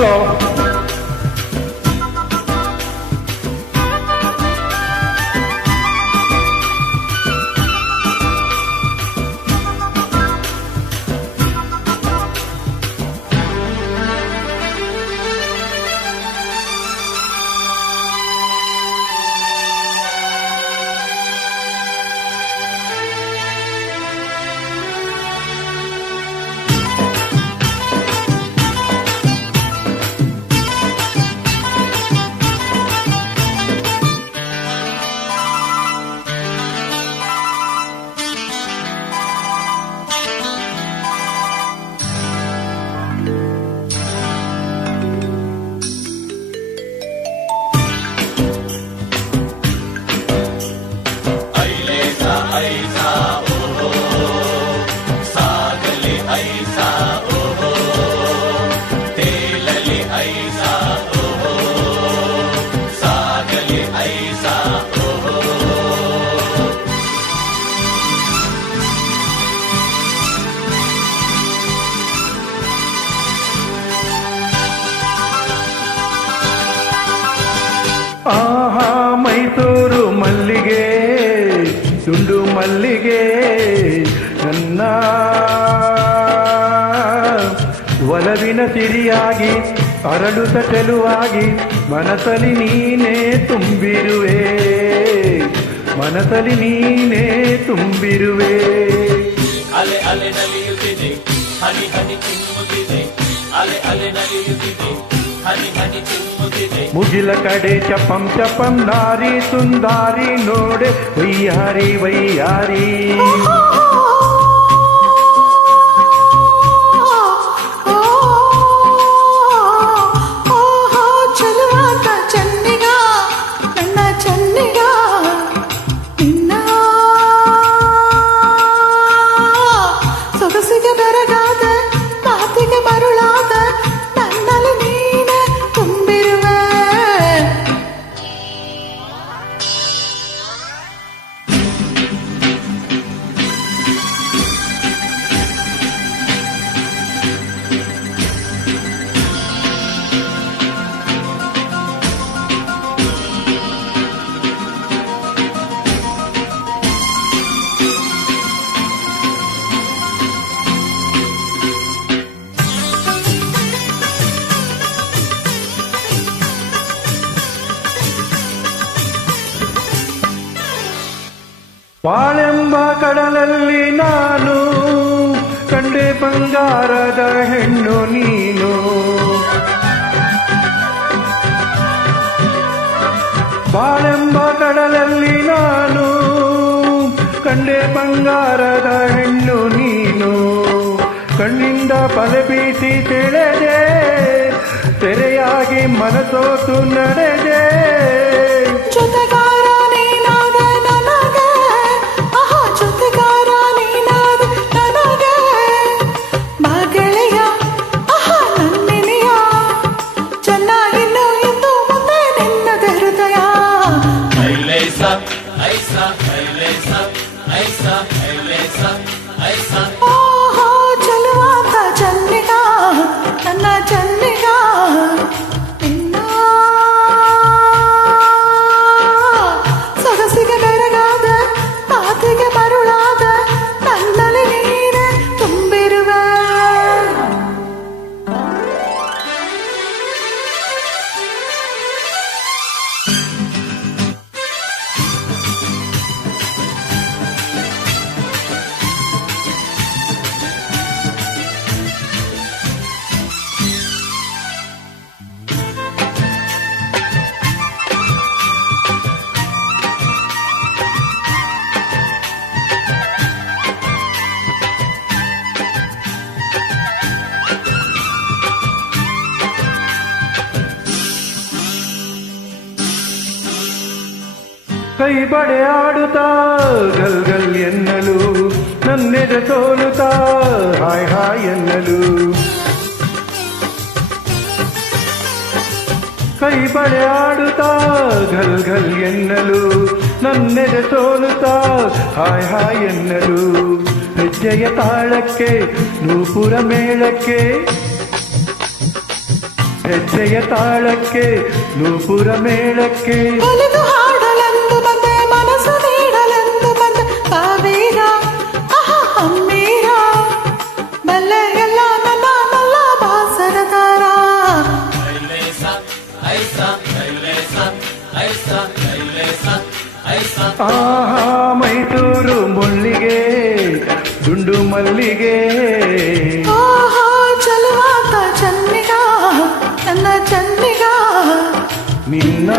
Hello. ಆಹಾ ಮೈಸೂರು ಮಲ್ಲಿಗೆ ಸುಂಡು ಮಲ್ಲಿಗೆ ನನ್ನ ಒಲವಿನ ಸಿರಿಯಾಗಿ ಅರಳುತ್ತ ಚೆಲುವಾಗಿ ಮನಸಲಿ ನೀನೇ ತುಂಬಿರುವೆ ಮನಸಲಿ ನೀನೇ ತುಂಬಿರುವೆ. ಅಲೆ ಅಲೆ ನಲಿಯುತ್ತಿದೆ ಹನಿ ಹನಿ ಚಿಮ್ಮುತ್ತಿದೆ ಅಲೆ ಅಲೆ ನಲಿಯುತ್ತಿದೆ ಹನಿ ಹನಿ ಚಿಮ್ಮುತ್ತಿದೆ. ಮುಗಿಲ ಕಡೆ ಚಪಂ ಚಪಂ ನಾರಿ ಸುಂದಾರಿ ನೋಡೆ ವೈಯಾರಿ ವೈಯಾರಿ. ಬಾಳೆಂಬ ಕಡಲಲ್ಲಿ ನಾನು ಕಂಡೆ ಬಂಗಾರದ ಹೆಣ್ಣು ನೀನು. ಬಾಳೆಂಬ ಕಡಲಲ್ಲಿ ನಾನು ಕಂಡೆ ಬಂಗಾರದ ಹೆಣ್ಣು ನೀನು. ಕಣ್ಣಿಂದ ಪಲೆ ಬೀಸಿ ತೆಳೆದೆ ತೆರೆಯಾಗಿ ಮನಸೋತು ನಡೆದೆ. ಕೈ ಬಡೆ ಆಡುತ್ತಾ ಗಲ್ ಗಲ್ ಎನ್ನಲು ನನ್ನೆದೆ ಸೋಲುತ್ತಾ ಹಾಯ್ ಹಾಯ್ ಎನ್ನಲು. ಕೈ ಬಡೆ ಆಡುತ್ತಾ ಗಲ್ ಗಲ್ ಎನ್ನಲು ನನ್ನೆದೆ ಸೋಲುತ್ತಾ ಹಾಯ್ ಹಾಯ್ ಎನ್ನಲು. ಹೆಜ್ಜೆಯ ತಾಳಕ್ಕೆ ನೂಪುರ ಮೇಳಕ್ಕೆ ಎದೆಯ ತಾಳಕ್ಕೆ ನೂಪುರ ಮೇಳಕ್ಕೆ ಒಲಿದು ಹಾಡಲೆಂದು ಬಂದೆ ಮನಸ್ಸು ನೀಡಲೆಂದು ಬಂದೆ ಕಾವೇರ ಅಮ್ಮೀರ ಬಲ್ಲೆ ಎಲ್ಲ ನನ್ನ ನಲ್ಲ ಬಾಸರದಾರ ಐಲೇಸ ಐಸ ಐಲೇಸ ಐಸ ಐಲೇಸ ಐಸ ಆಹಾ ಮೈಸೂರು ಮುಳ್ಳಿಗೆ ದುಂಡು ಮಲ್ಲಿಗೆ ಆಹಾ ಚಲುವಾತ ಚನ್ನಿಗ ನನ್ನ ಚನ್ನಿಗ ನಿನ್ನ